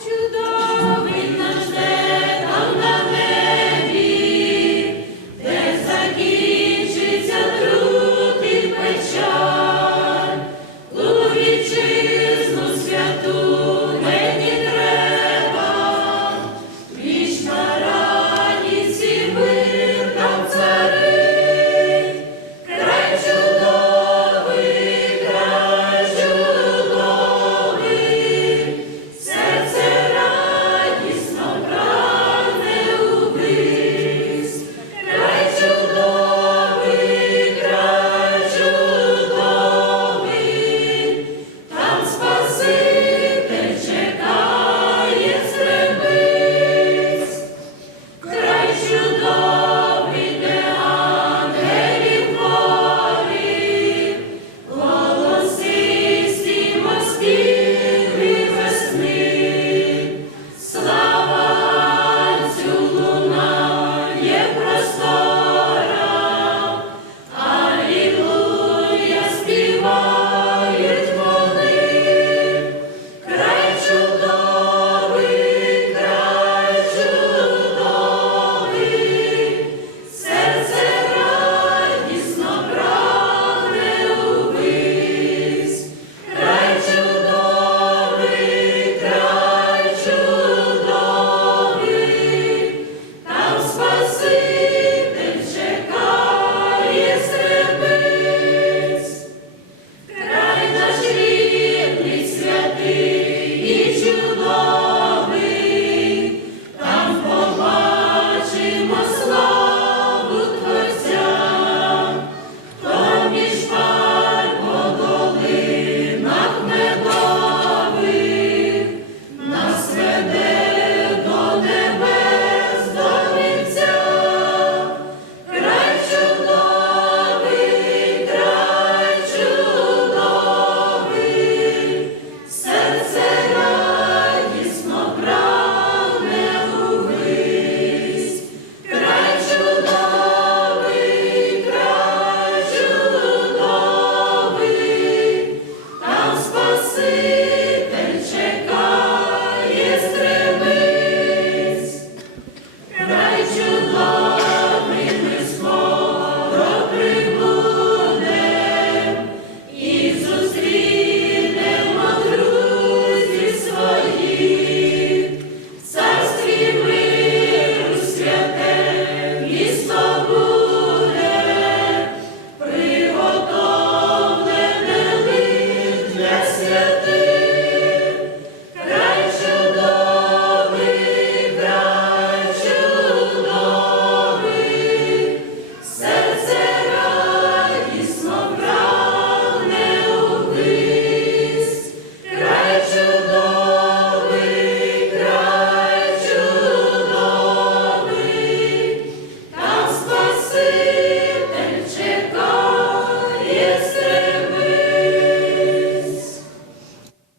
to the